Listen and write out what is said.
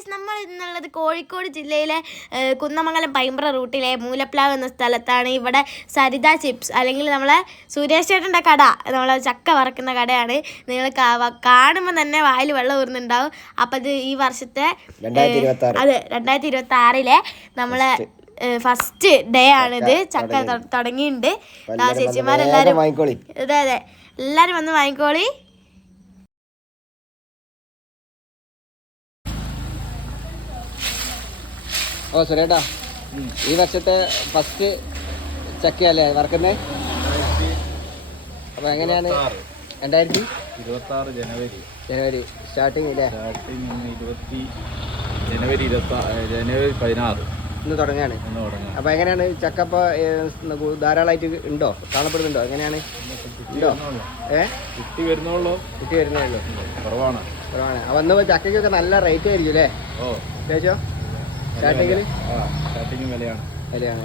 Guys, നമ്മൾ ഇന്നുള്ളത് കോഴിക്കോട് ജില്ലയിലെ കുന്നമംഗലം പൈമ്പ്ര റൂട്ടിലെ മൂലപ്ലാവ് എന്ന സ്ഥലത്താണ്. ഇവിടെ സരിത ചിപ്സ് അല്ലെങ്കിൽ നമ്മളെ സുരേഷ് ചേട്ടൻ്റെ കട, നമ്മളെ ചക്ക വറക്കുന്ന കടയാണ്. നിങ്ങൾ കാണുമ്പോൾ തന്നെ വായിൽ വെള്ളം ഊർന്നുണ്ടാവും. അപ്പം ഇത് ഈ വർഷത്തെ 2026 നമ്മളെ ഫസ്റ്റ് ഡേ ആണിത്. ചക്ക തുടങ്ങിയിട്ടുണ്ട്. ചേച്ചിമാരെല്ലാവരും അതെ എല്ലാവരും വന്ന് വാങ്ങിക്കോളി. ഓ സുരേട്ടാ, ഈ വർഷത്തെ ഫസ്റ്റ് ചക്കയല്ലേ വറക്കുന്നേ? അപ്പൊ എങ്ങനെയാണ്? 2026 ജനുവരി സ്റ്റാർട്ടിങ് ഇല്ലേ? ജനുവരി 16 ഇന്ന് തുടങ്ങാണ്. അപ്പൊ എങ്ങനെയാണ് ചക്ക ഇപ്പൊ ധാരാളമായിട്ട് ഉണ്ടോ, കാണപ്പെടുന്നുണ്ടോ? എങ്ങനെയാണ്? ഉണ്ടോ? കുട്ടി വരുന്നുള്ളൂ. കുറവാണ്. അപ്പൊ ഇന്ന് ചക്കയ്ക്കൊക്കെ നല്ല റേറ്റ് ആയിരിക്കും അല്ലേ? ഓ ചേച്ചോ? സ്റ്റാർട്ടിങ്ങിൽ വിലയാണ്.